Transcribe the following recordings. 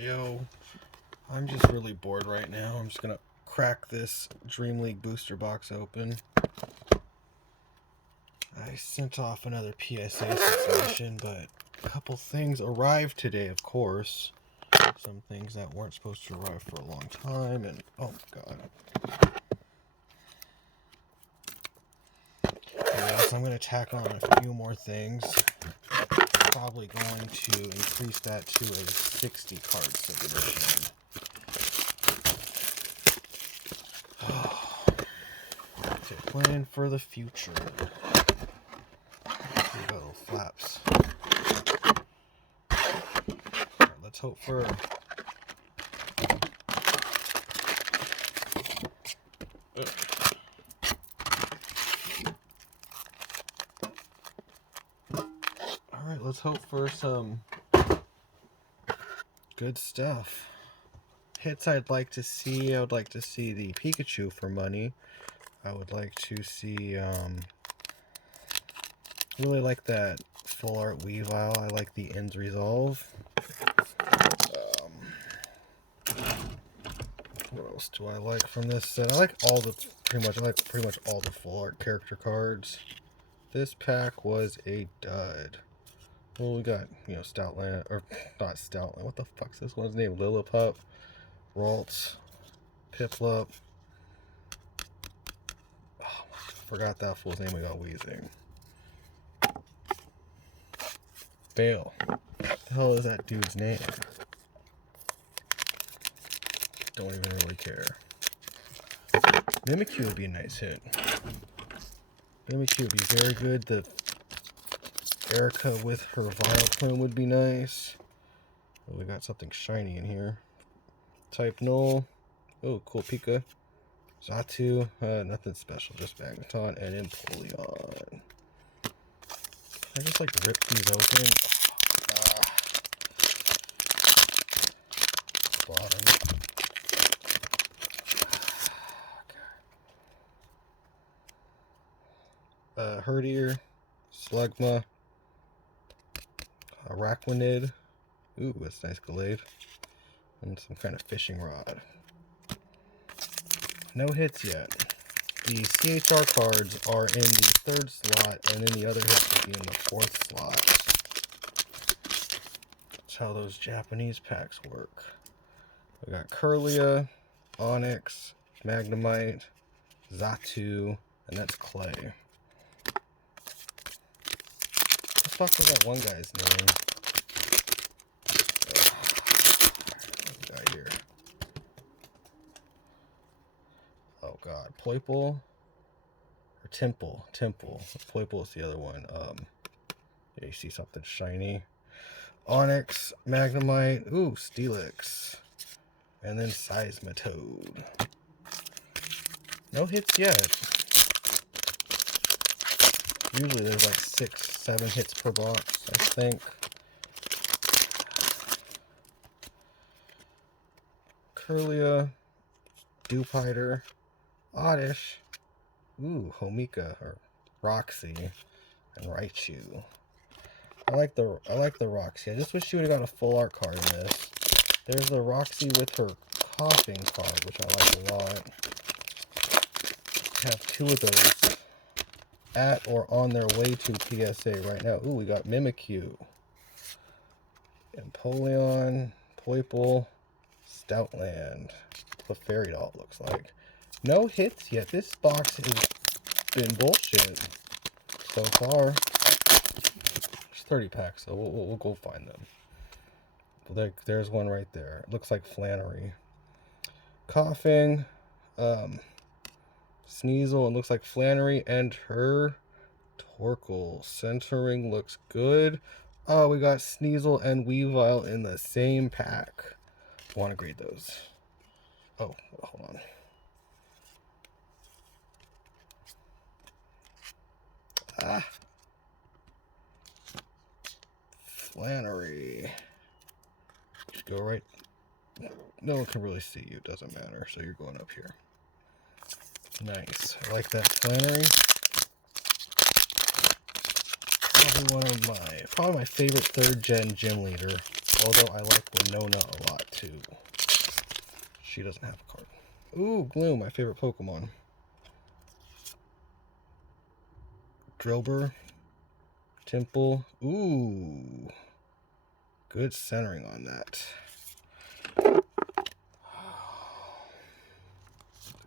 Yo, I'm just really bored right now. I'm just gonna crack this Dream League booster box open. I sent off another PSA submission, but a couple things arrived today, of course. Some things that weren't supposed to arrive for a long time, and oh my god. So I'm gonna tack on a few more things. Probably going to increase that to a 60 card submission. So plan for the future. Here we go, flaps. Right, let's hope for Alright, let's hope for some good stuff. Hits I would like to see the Pikachu for money. I would like to see, really like that full art Weavile. I like the Ends Resolve. What else do I like from this set? I like pretty much all the full art character cards. This pack was a dud. Well, we got, Stoutland, or not Stoutland, what the fuck's this one's name? Lillipup, Ralts, Piplup. Oh, forgot that fool's name. We got Weezing. Bale. What the hell is that dude's name? Don't even really care. Mimikyu would be a nice hit. Mimikyu would be very good. The Erica with her Vileplume would be nice. Oh, we got something shiny in here. Type Null. Oh, cool Pika. Xatu. Nothing special, just Magneton and Empoleon. I just like rip these open. Bottom. Herdier, Slugma, Araquanid. Ooh, that's nice Glade. And some kind of fishing rod. No hits yet. The CHR cards are in the 3rd slot, and then the other hits will be in the 4th slot. That's how those Japanese packs work. We got Kirlia, Onix, Magnemite, Xatu, and that's Clay. What the fuck was that one guy's name? Guy here. Oh god, Poipole or Temple. Poipole is the other one. Yeah, you see something shiny. Onix, Magnemite, ooh, Steelix, and then Seismitoad. No hits yet. Usually there's like 6-7 hits per box, I think. Kirlia, Dewpider, Oddish, ooh, Homika or Roxy, and Raichu. I like the Roxy. I just wish she would have got a full art card in this. There's the Roxy with her coughing card, which I like a lot. I have 2 of those at or on their way to PSA right now. Ooh, we got Mimikyu, Empoleon, Poipole, Stoutland. The fairy doll it looks like. No hits yet. This box has been bullshit so far. There's 30 packs, so we'll go find them. There's one right there. It looks like Flannery. Coughing, Sneasel, it looks like Flannery and her Torkoal. Centering looks good. Oh, we got Sneasel and Weavile in the same pack. Want to grade those. Oh, hold on. Flannery. Just go right. No one can really see you. It doesn't matter. So you're going up here. Nice. I like that Flannery. Probably my favorite 3rd gen gym leader. Although I like Winona a lot too. She doesn't have a card. Ooh, Gloom, my favorite Pokemon. Drillbur. Temple. Ooh. Good centering on that.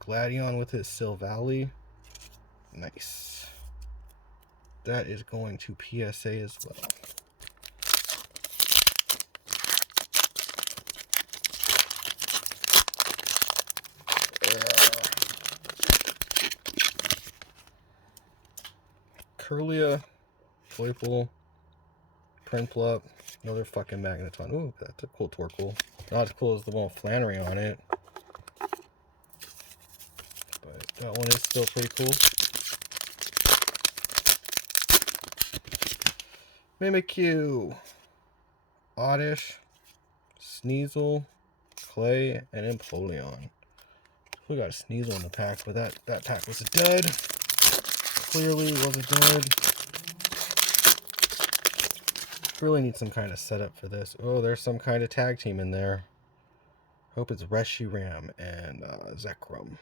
Gladion with his Silvally. Nice. That is going to PSA as well. Kirlia, Claypool, Prinplup, another fucking Magneton. Ooh, that's a cool Torkoal. Not as cool as the one with Flannery on it. But that one is still pretty cool. Mimikyu, Oddish, Sneasel, Clay, and Empoleon. We got a Sneasel in the pack, but that pack was a dud. Clearly was a dud. Really need some kind of setup for this. Oh, there's some kind of tag team in there. Hope it's Reshiram and Zekrom.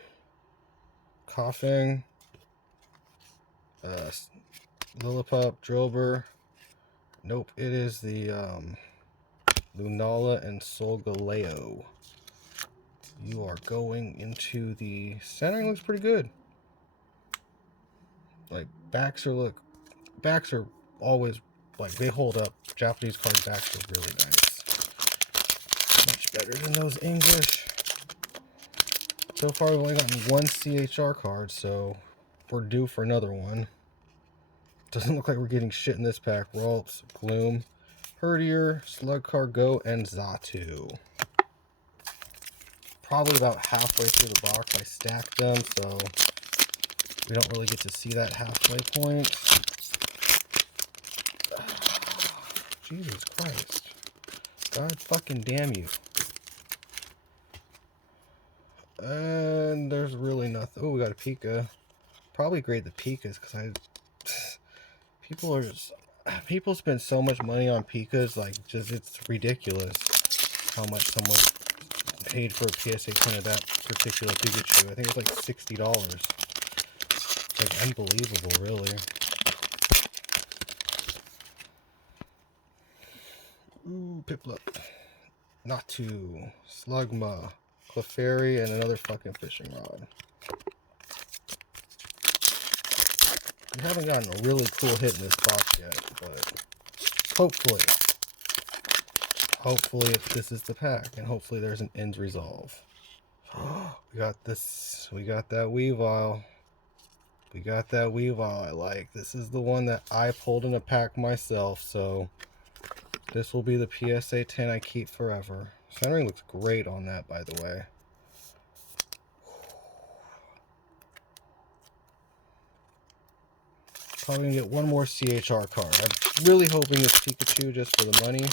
Coughing. Lillipup, Drillbur. Nope, it is the Lunala and Solgaleo. You are going into the centering. Looks pretty good. Like backs are always like they hold up. Japanese card backs are really nice. Much better than those English. So far we've only gotten one CHR card, so we're due for another one. Doesn't look like we're getting shit in this pack. Ralts, Gloom, Herdier, Slugcargo, and Xatu. Probably about halfway through the box I stacked them, so we don't really get to see that halfway point. Jesus Christ. God fucking damn you. And there's really nothing. Oh, we got a Pika. Probably grade the Pikas because people spend so much money on Pikas, like it's ridiculous how much someone paid for a PSA 10 of that particular Pikachu. I think it was like $60. Like unbelievable, really. Ooh, Piplup. Natu, Slugma, Clefairy, and another fucking fishing rod. We haven't gotten a really cool hit in this box yet, but hopefully if this is the pack, and hopefully there's an end resolve. We got this. We got that Weavile. We got that Weavile I like. This is the one that I pulled in a pack myself, so this will be the PSA 10 I keep forever. Centering looks great on that, by the way. Probably gonna get one more CHR card. I'm really hoping it's Pikachu just for the money.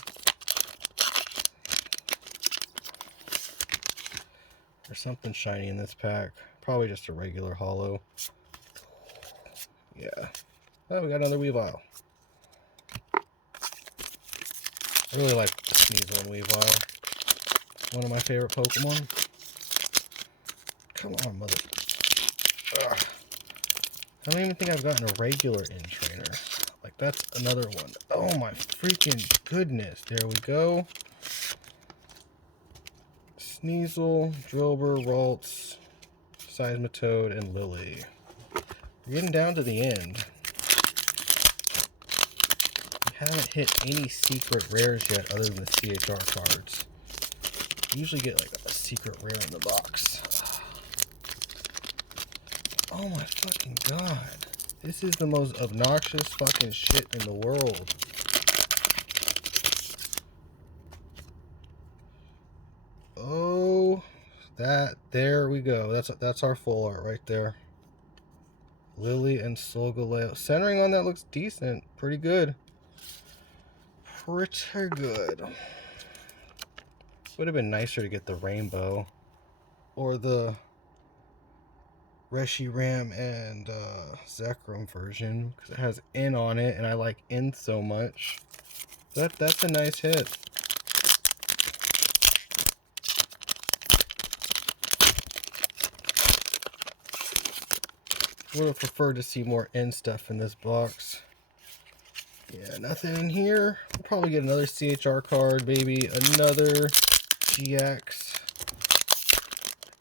There's something shiny in this pack. Probably just a regular holo. Yeah. Oh, we got another Weavile. I really like Sneasel and Weavile. One of my favorite Pokemon. Come on, mother. Ugh. I don't even think I've gotten a regular in-trainer. Like, that's another one. Oh my freaking goodness. There we go. Sneasel, Drillbur, Ralts, Seismitoad, and Lily. We're getting down to the end. We haven't hit any secret rares yet other than the CHR cards. We usually get like a secret rare in the box. Oh my fucking god. This is the most obnoxious fucking shit in the world. Oh, there we go. That's our full art right there. Lily and Solgaleo. Centering on that looks decent. Pretty good. Pretty good. Would have been nicer to get the rainbow or the Reshiram and Zekrom version because it has N on it and I like N so much. That's a nice hit. would have preferred to see more end stuff in this box. Yeah, nothing in here. We'll probably get another CHR card, maybe another GX.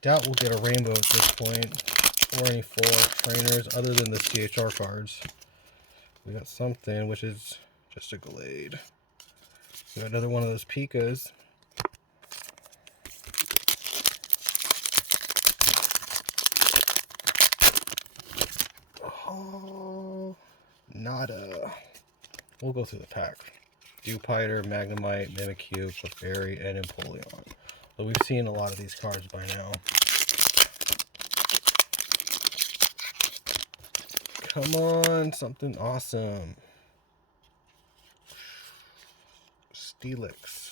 Doubt we'll get a rainbow at this point, or any full art trainers other than the CHR cards. We got something, which is just a Glade. We got another one of those Pikas. Oh, nada. We'll go through the pack. Dewpider, Magnemite, Mimikyu, Clefairy, and Empoleon. But we've seen a lot of these cards by now. Come on, something awesome. Steelix.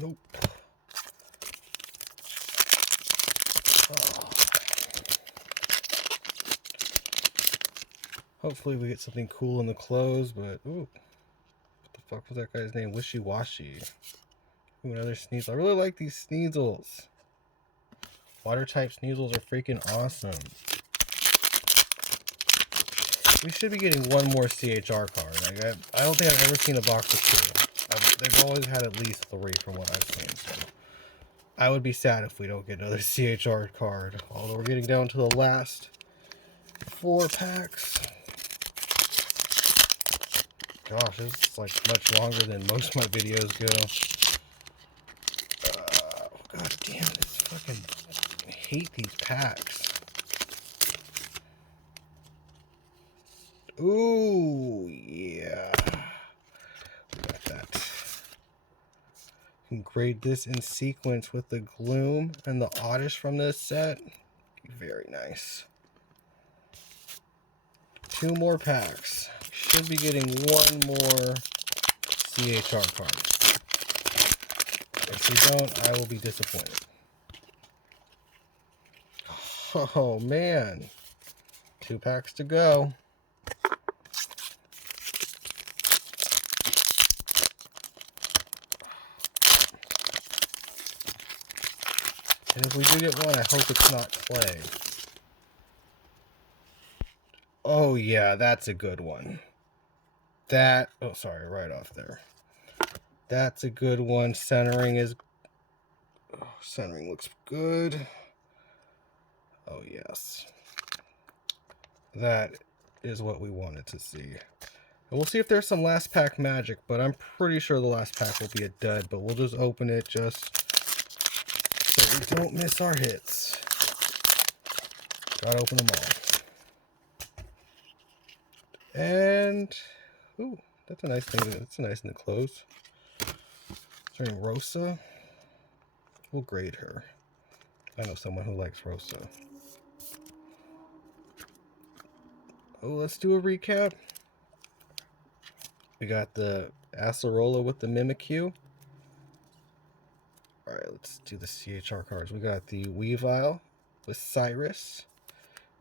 Nope. Oh. Hopefully we get something cool in the close, but ooh. What the fuck was that guy's name? Wishy Washy. Ooh, another Sneasel. I really like these Sneasels. Water type Sneasels are freaking awesome. We should be getting one more CHR card. Like I don't think I've ever seen a box of 2. They've always had at least 3 from what I've seen. So I would be sad if we don't get another CHR card. Although we're getting down to the last 4 packs. Gosh, this is like much longer than most of my videos go. God damn, this fucking... I hate these packs. Ooh, yeah. We got that. Can grade this in sequence with the Gloom and the Oddish from this set. Very nice. 2 more packs. Should be getting 1 more CHR card. If we don't, I will be disappointed. Oh man. 2 packs to go. And if we do get one, I hope it's not clay. Oh yeah, that's a good one. That, oh sorry, right off there. That's a good one. Centering is, oh, centering looks good. Oh yes. That is what we wanted to see. And we'll see if there's some last pack magic, but I'm pretty sure the last pack will be a dud, but we'll just open it just so we don't miss our hits. Gotta open them all. And, ooh, that's a nice thing. That's a nice thing to close. Starting Rosa. We'll grade her. I know someone who likes Rosa. Oh, let's do a recap. We got the Acerola with the Mimikyu. Alright, let's do the CHR cards. We got the Weavile with Cyrus.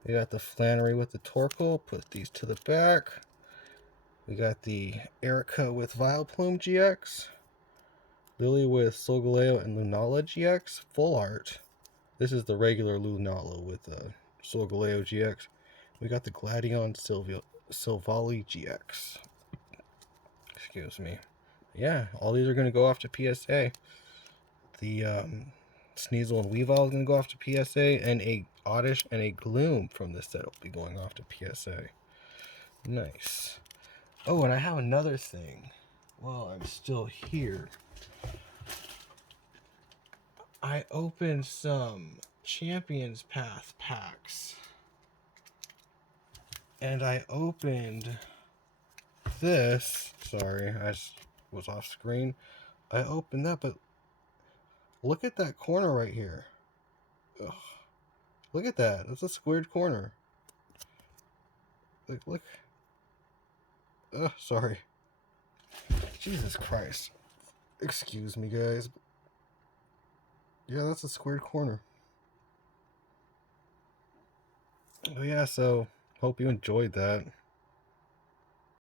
We got the Flannery with the Torkoal. Put these to the back. We got the Erica with Vileplume GX. Lily with Solgaleo and Lunala GX. Full art. This is the regular Lunala with Solgaleo GX. We got the Gladion Silvally GX. Excuse me. Yeah, all these are going to go off to PSA. The Sneasel and Weavile is going to go off to PSA, and a Oddish and a Gloom from this set will be going off to PSA. Nice. Oh, and I have another thing. While I'm still here, I opened some Champions Path packs. And I opened this. Sorry, I was off screen. I opened that, but look at that corner right here. Ugh. Look at that. That's a squared corner. Like, look. Ugh, sorry. Jesus Christ. Excuse me, guys. Yeah, that's a squared corner. Oh yeah, so hope you enjoyed that.